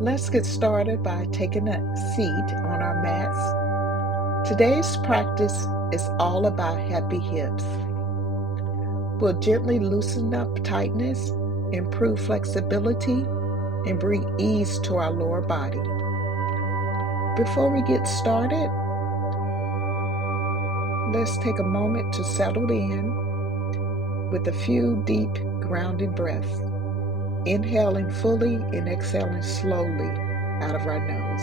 Let's get started by taking a seat on our mats. Today's practice is all about happy hips. We'll gently loosen up tightness, improve flexibility, and bring ease to our lower body. Before we get started, let's take a moment to settle in with a few deep grounding breaths, inhaling fully and exhaling slowly out of our nose.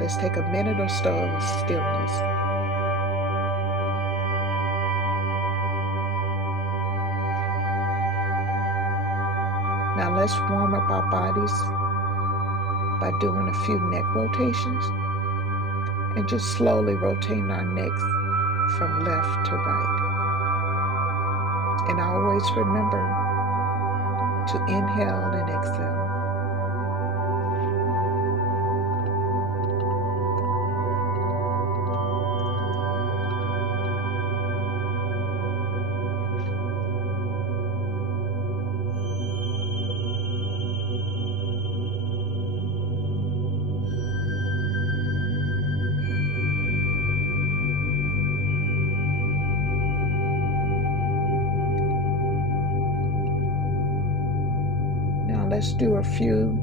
Let's take a minute or so of stillness. Now let's warm up our bodies by doing a few neck rotations and just slowly rotating our necks from left to right. And always remember to inhale and exhale. Now let's do a few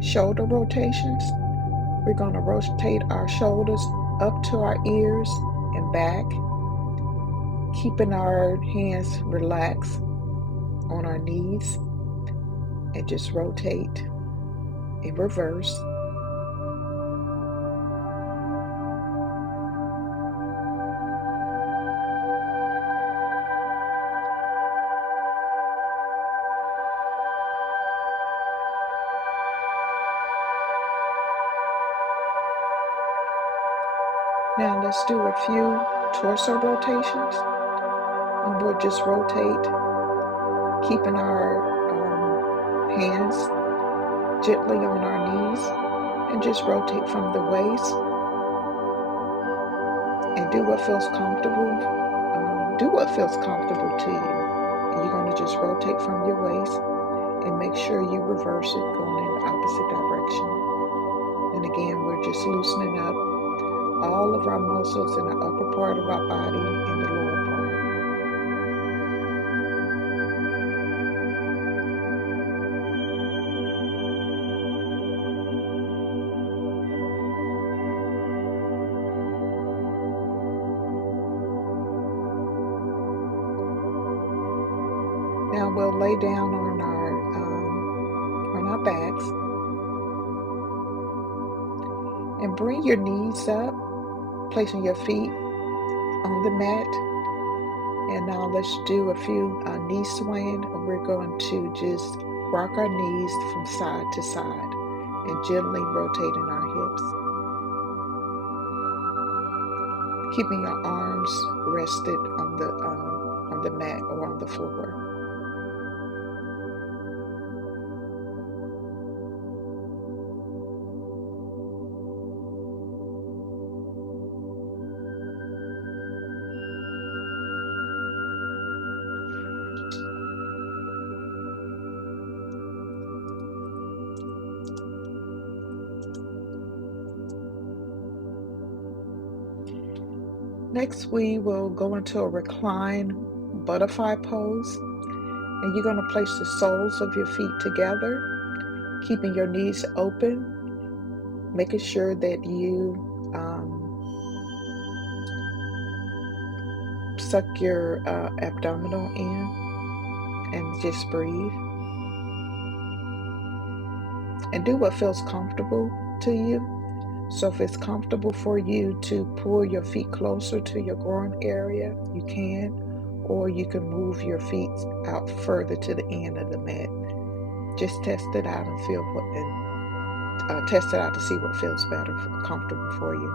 shoulder rotations. We're going to rotate our shoulders up to our ears and back, keeping our hands relaxed on our knees, and just rotate in reverse. Now let's do a few torso rotations, and we'll just rotate, keeping our hands gently on our knees, and just rotate from the waist, and do what feels comfortable. Do what feels comfortable to you. And you're going to just rotate from your waist and make sure you reverse it going in the opposite direction. And again, we're just loosening up all of our muscles in the upper part of our body and the lower part. Now we'll lay down on our backs and bring your knees up, placing your feet on the mat. And now let's do a few knee swaying. We're going to just rock our knees from side to side and gently rotating our hips, keeping your arms rested on the mat or on the floor. Next, we will go into a reclined butterfly pose, and you're going to place the soles of your feet together, keeping your knees open, making sure that you suck your abdominal in and just breathe. And do what feels comfortable to you. So if it's comfortable for you to pull your feet closer to your groin area, you can, or you can move your feet out further to the end of the mat. Just test it out and test it out to see what feels better, comfortable for you.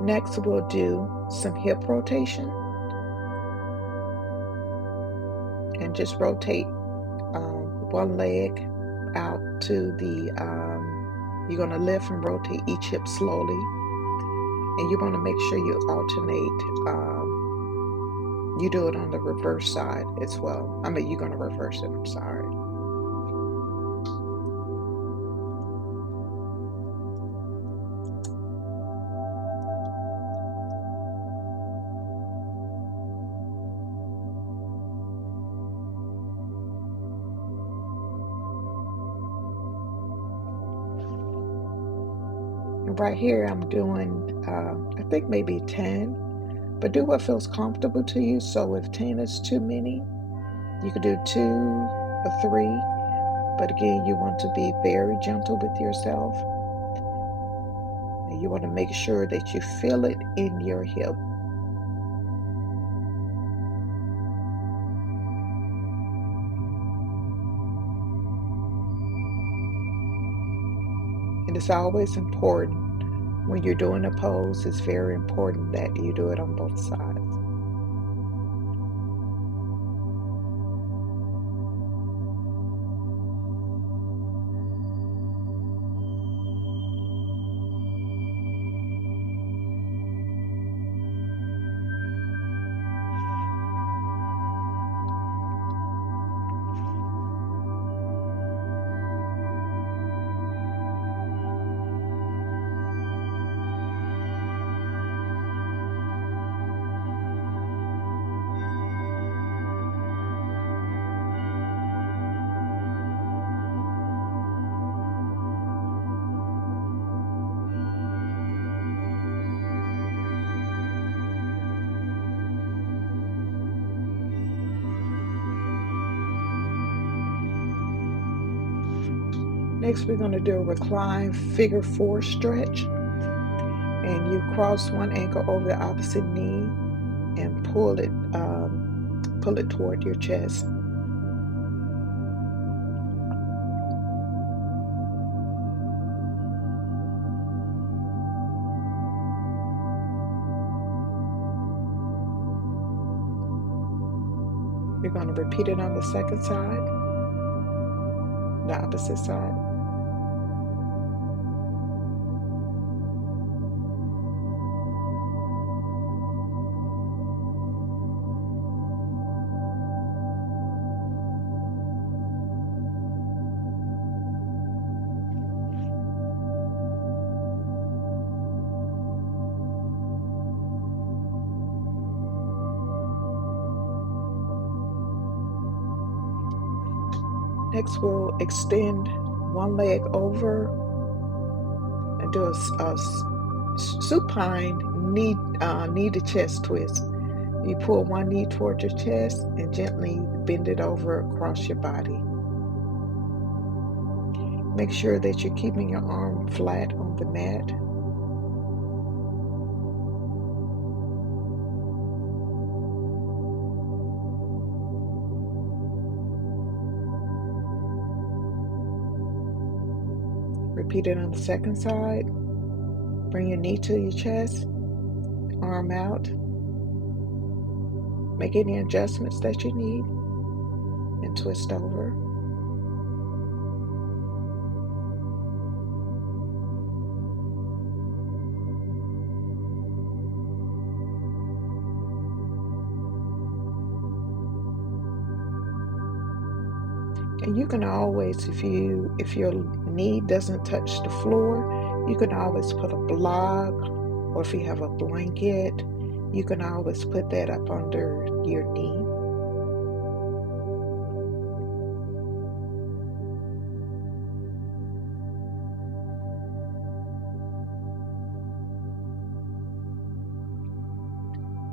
Next, we'll do some hip rotation, and just rotate one leg out to the, you're going to lift and rotate each hip slowly, and you're going to make sure you alternate You do it on the reverse side as well. I mean, you're going to reverse it. I'm sorry. And right here, I'm doing, I think maybe 10, but do what feels comfortable to you. So if 10 is too many, you could do 2 or 3. But again, you want to be very gentle with yourself. And you want to make sure that you feel it in your hip. And it's always important when you're doing a pose, it's very important that you do it on both sides. Next, we're going to do a recline figure 4 stretch. And you cross one ankle over the opposite knee and pull it toward your chest. You're going to repeat it on the second side, the opposite side. Next, we'll extend one leg over and do a supine knee to chest twist. You pull one knee towards your chest and gently bend it over across your body. Make sure that you're keeping your arm flat on the mat. Repeat it on the second side. Bring your knee to your chest, arm out. Make any adjustments that you need and twist over. And you can always, if your knee doesn't touch the floor, you can always put a block, or if you have a blanket, you can always put that up under your knee.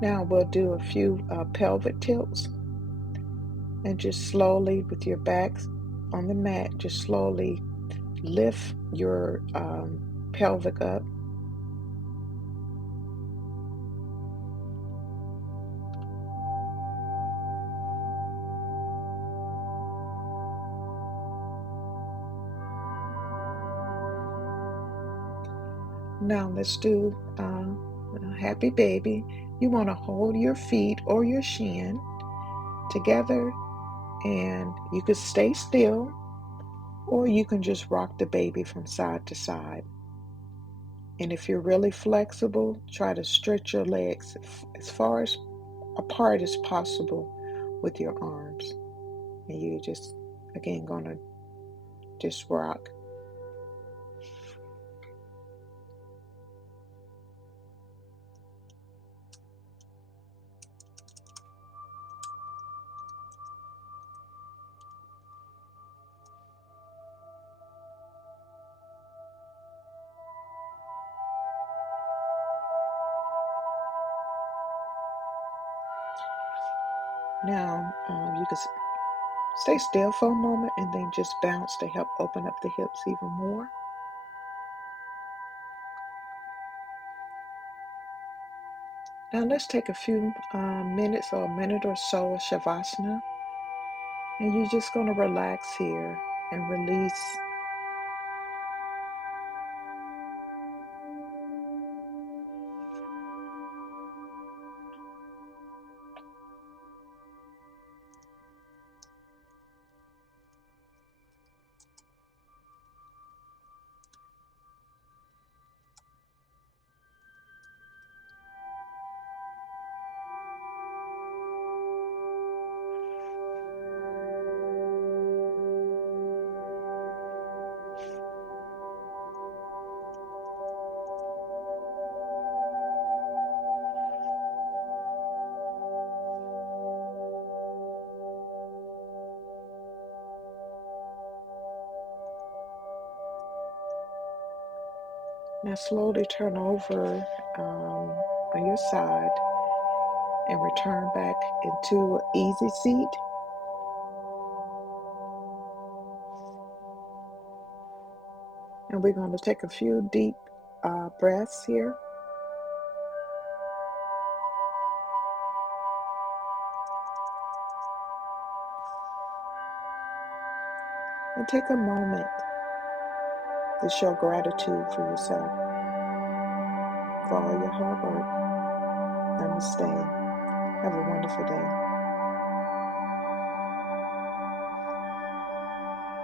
Now we'll do a few pelvic tilts, and just slowly with your back on the mat, just slowly lift your pelvic up. Now let's do happy baby. You want to hold your feet or your shin together, and you could stay still, or you can just rock the baby from side to side. And if you're really flexible, try to stretch your legs as far as apart as possible with your arms. And you just, again, gonna just rock. Now, you can stay still for a moment and then just bounce to help open up the hips even more. Now let's take a few minutes or a minute or so of Shavasana. And you're just going to relax here and release. Now slowly turn over on your side and return back into an easy seat. And we're going to take a few deep breaths here. And take a moment to show gratitude for yourself, for all your hard work. Namaste. Have a wonderful day.